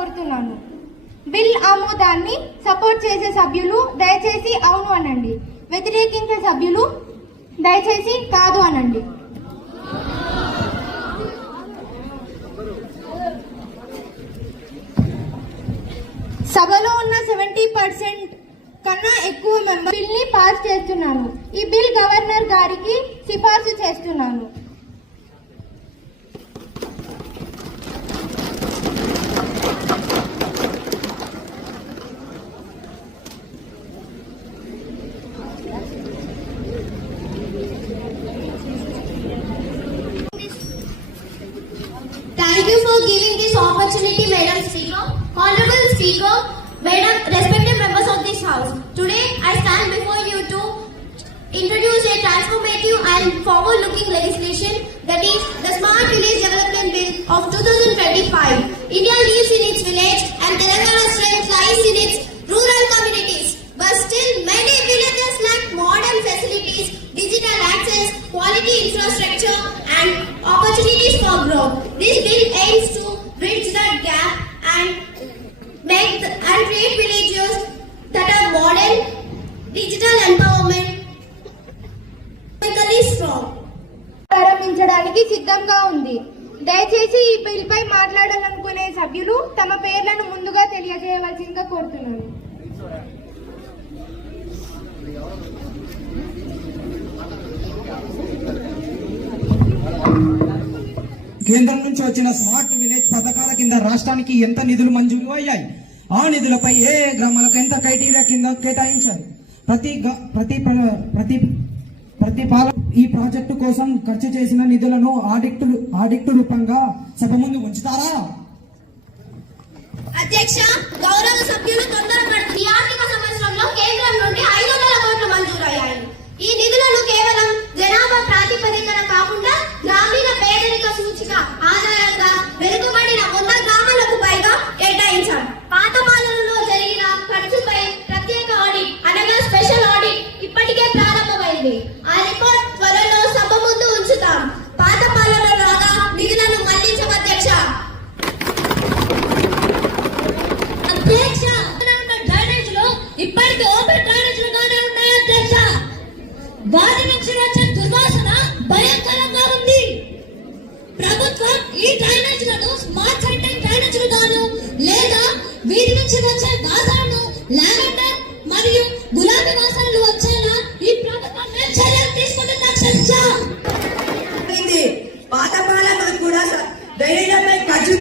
కోరుతున్నాను. Bill ఆమోదాన్ని support చేసే సభ్యులు దయచేసి అవును అనండి. వ్యతిరేకించే సభ్యులు దయచేసి కాదు అనండి. సభలో ఉన్న 70% కన్నా ఎక్కువ మెంబర్ బిల్ ని పాస్ చేస్తున్నాను. ఈ బిల్ గవర్నర్ గారికి సిఫార్సు చేస్తున్నాను. Thank you for giving this opportunity, Madam Speaker. Honorable Speaker, Madam, respected members of this House. Today, I stand before you to introduce a transformative and forward-looking legislation, that is, the Smart Village Development Bill of 2025. India lives in its village, and Telangana's strength lies in its rural communities. But still, many villages lack modern facilities, digital access, quality infrastructure, and opportunities for growth. This bill aims to bridge that gap and create villages that are modern, digital empowerment, economically strong. ప్రారంభించడానికి సిద్ధంగా ఉంది. దయచేసి ఈ bill పై మాట్లాడాలనుకునే సభ్యులు తమ పేర్లను ముందుగా తెలియజేయవలసిందిగా కోరుతున్నాను. కేంద్రం నుంచి వచ్చిన స్మార్ట్ విలేజ్ పథకాల కింద రాష్ట్రానికి ఎంత నిధులు మంజూరు అయ్యాయి, ఆ నిధులపై ఏ గ్రామాలకు ఎంత క్రైటీరియా కింద కేటాయించారు, ప్రతి ఈ ప్రాజెక్టు కోసం ఖర్చు చేసిన నిధులను ఆడిట్ రూపంగా సభ ముందు ఉంచుతారా? అధ్యక్ష, గౌరవ సభ్యులు తొందరపడుతూ ఈ ఆర్థిక సంవత్సరంలో కేంద్రం నుండి 500 కోట్లు మంజూరయ్యాయి. ఈ నిధులను కేవలం జనాభా ప్రాతిపదికన కాకుండా గ్రామీణ పేదరిక సూచిక ఆధారంగా వెనుకబడిన 100 గ్రామాలకు పైగా కేటాయించారు. పాత పాలనలో జరిగిన ఖర్చుపై ప్రత్యేక ఆడిట్ అనగా స్పెషల్ ఆడిట్ ఇప్పటికే ప్రారంభమైంది. ఆ రిపోర్ట్ త్వరలో సభ ముందు ఉంచుతాం. పాత పాలన లాగా నిధులను మళ్లించం అధ్యక్ష. ఇప్పటికీ ఓపెన్ డ్రైనేజీలుగానే ఉన్నాయి అధ్యక్ష. వారి నుంచి వచ్చే దుర్వాసన భయంకరంగా ఉంది. ప్రభుత్వం ఈ డ్రైనేజీలను స్మార్ట్ సెంటర్ డ్రైనేజీలు గాను లేదా వీటి నుంచి వచ్చే